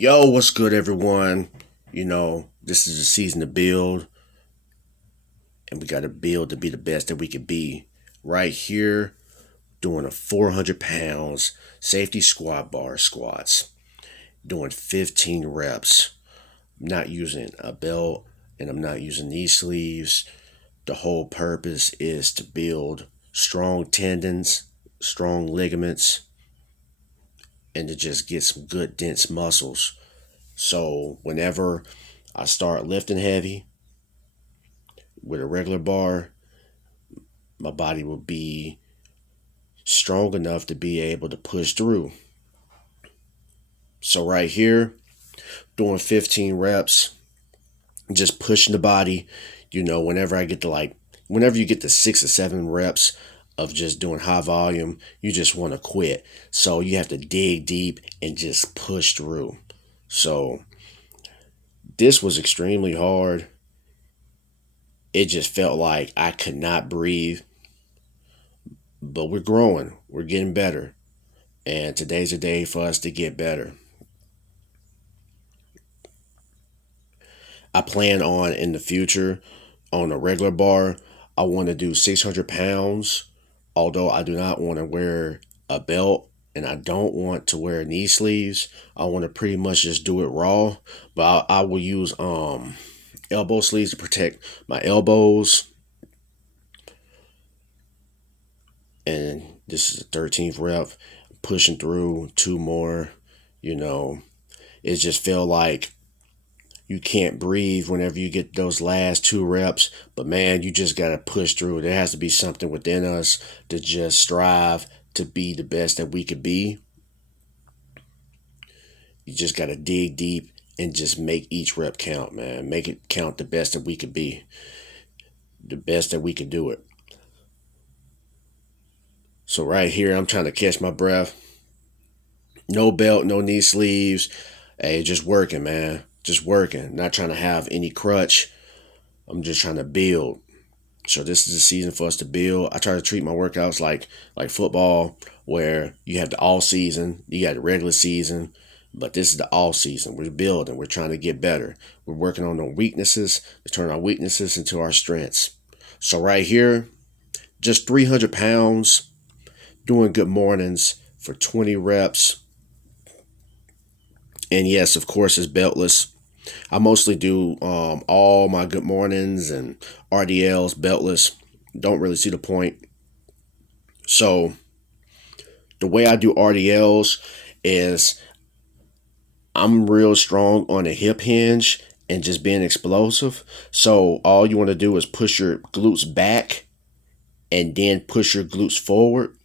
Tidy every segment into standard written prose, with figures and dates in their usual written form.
Yo, what's good, everyone? This is the season to build, and we got to build to be the best that we could be. Right here, doing a 400 pounds safety squat bar squats, doing 15 reps. I'm not using a belt, and I'm not using knee sleeves. The whole purpose is to build strong tendons, strong ligaments, and to just get some good, dense muscles. So, whenever I start lifting heavy with a regular bar, my body will be strong enough to be able to push through. So, right here, doing 15 reps, just pushing the body. Whenever I get to whenever you get to 6 or 7 reps of just doing high volume, you just want to quit. So, you have to dig deep and just push through. So, this was extremely hard. It just felt like I could not breathe. But we're growing, we're getting better, and today's a day for us to get better. I plan on in the future on a regular bar, I want to do 600 pounds, although I do not want to wear a belt and I don't want to wear knee sleeves. I want to pretty much just do it raw, but I will use elbow sleeves to protect my elbows. And this is the 13th rep, pushing through 2 more. It just felt like you can't breathe whenever you get those last 2 reps, but man, you just got to push through. There has to be something within us to just strive to be the best that we could be. You just got to dig deep and just make each rep count, man. Make it count the best that we could be, the best that we could do it. So right here, I'm trying to catch my breath. No belt, no knee sleeves. Hey, just working, man. Just working. Not trying to have any crutch. I'm just trying to build. So this is the season for us to build. I try to treat my workouts like football, where you have the all season, you got the regular season, but this is the all season. We're building. We're trying to get better. We're working on our weaknesses to turn our weaknesses into our strengths. So right here, just 300 pounds, doing good mornings for 20 reps. And yes, of course, it's beltless. I mostly do all my good mornings and RDLs beltless. Don't really see the point. So the way I do RDLs is I'm real strong on the hip hinge and just being explosive. So all you want to do is push your glutes back and then push your glutes forward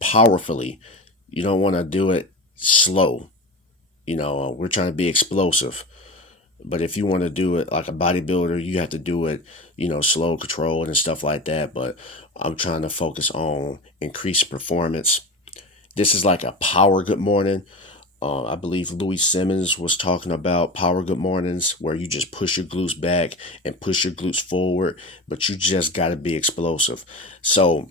powerfully. You don't want to do it slow. We're trying to be explosive. But if you want to do it like a bodybuilder, you have to do it, slow, controlled, and stuff like that. But I'm trying to focus on increased performance. This is like a power good morning. I believe Louis Simmons was talking about power good mornings, where you just push your glutes back and push your glutes forward, but you just got to be explosive. So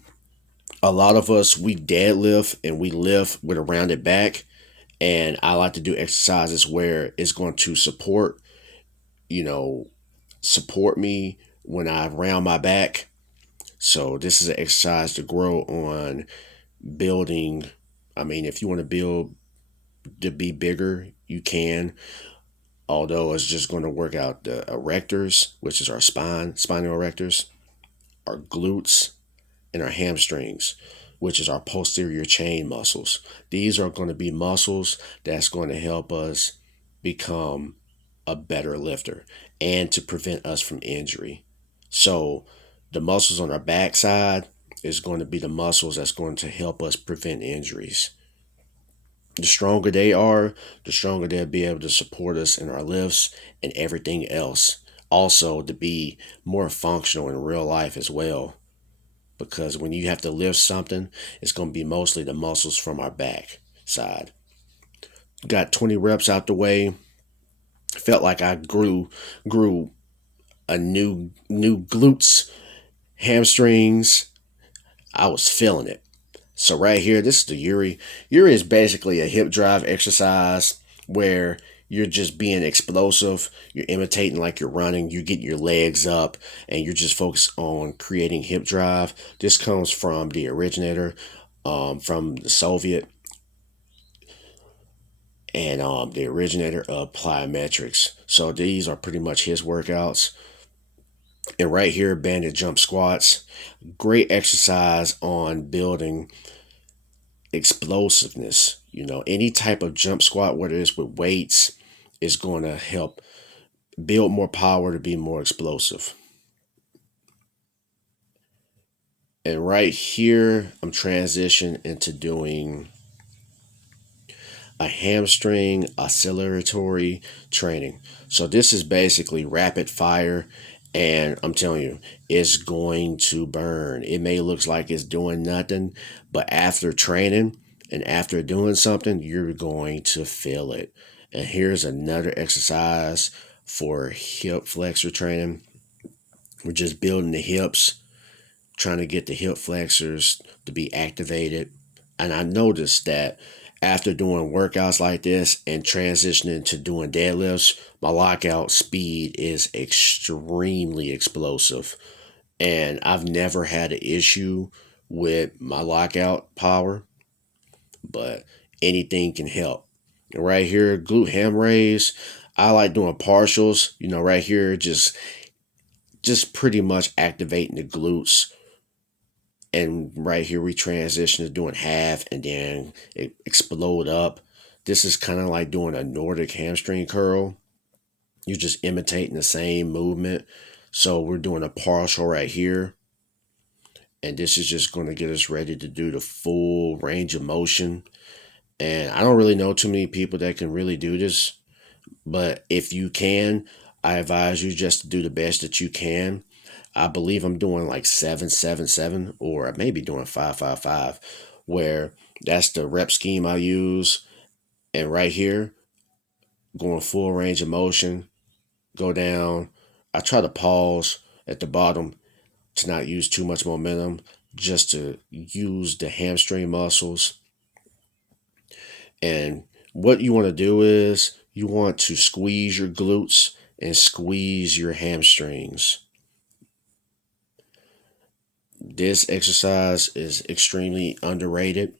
a lot of us, we deadlift and we lift with a rounded back. And I like to do exercises where it's going to you know, support me when I round my back. So this is an exercise to grow on building. I mean, if you want to build to be bigger, you can. Although it's just going to work out the erectors, which is our spinal erectors, our glutes, and our hamstrings, which is our posterior chain muscles. These are going to be muscles that's going to help us become a better lifter and to prevent us from injury. So the muscles on our backside is going to be the muscles that's going to help us prevent injuries. The stronger they are, the stronger they'll be able to support us in our lifts and everything else. Also, to be more functional in real life as well. Because when you have to lift something, it's going to be mostly the muscles from our back side. Got 20 reps out the way. Felt like I grew a new glutes, hamstrings. I was feeling it. So right here, this is the Uri. Uri is basically a hip drive exercise where you're just being explosive, you're imitating like you're running, you get your legs up, and you're just focused on creating hip drive. This comes from the originator, from the Soviet, and the originator of plyometrics. So these are pretty much his workouts. And right here, banded jump squats, great exercise on building explosiveness. You know, any type of jump squat, whether it's with weights, is going to help build more power to be more explosive. And right here, I'm transitioning into doing a hamstring acceleratory training. So this is basically rapid fire, and I'm telling you, it's going to burn. It may look like it's doing nothing, but after training and after doing something, you're going to feel it. And here's another exercise for hip flexor training. We're just building the hips, trying to get the hip flexors to be activated. And I noticed that after doing workouts like this and transitioning to doing deadlifts, my lockout speed is extremely explosive. And I've never had an issue with my lockout power, but anything can help. And right here, glute ham raise. I like doing partials, you know, right here, just pretty much activating the glutes. And right here, we transition to doing half and then it explode up. This is kind of like doing a Nordic hamstring curl. You're just imitating the same movement. So we're doing a partial right here. And this is just going to get us ready to do the full range of motion. And I don't really know too many people that can really do this. But if you can, I advise you just to do the best that you can. I believe I'm doing like 7-7-7, or I may be doing 5-5-5, where that's the rep scheme I use. And right here, going full range of motion, go down. I try to pause at the bottom to not use too much momentum, just to use the hamstring muscles. And what you want to do is you want to squeeze your glutes and squeeze your hamstrings. This exercise is extremely underrated.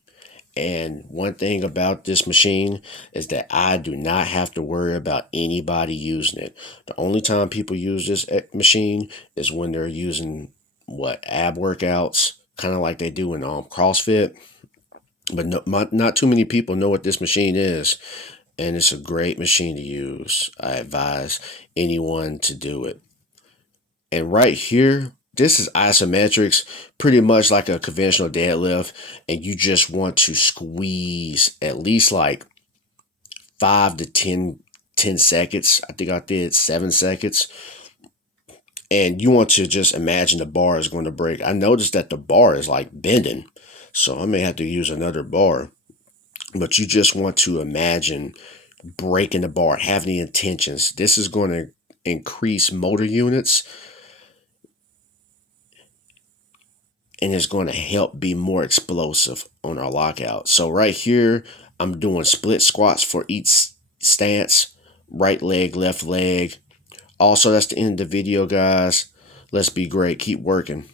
And one thing about this machine is that I do not have to worry about anybody using it. The only time people use this machine is when they're using ab workouts, kind of like they do in CrossFit. But not too many people know what this machine is. And it's a great machine to use. I advise anyone to do it. And right here, this is isometrics, pretty much like a conventional deadlift. And you just want to squeeze at least like 5 to 10 seconds. I think I did 7 seconds. And you want to just imagine the bar is going to break. I noticed that the bar is like bending. So I may have to use another bar. But you just want to imagine breaking the bar, have the intentions. This is going to increase motor units, and it's going to help be more explosive on our lockout. So right here, I'm doing split squats for each stance, right leg, left leg. Also, that's the end of the video, guys. Let's be great. Keep working.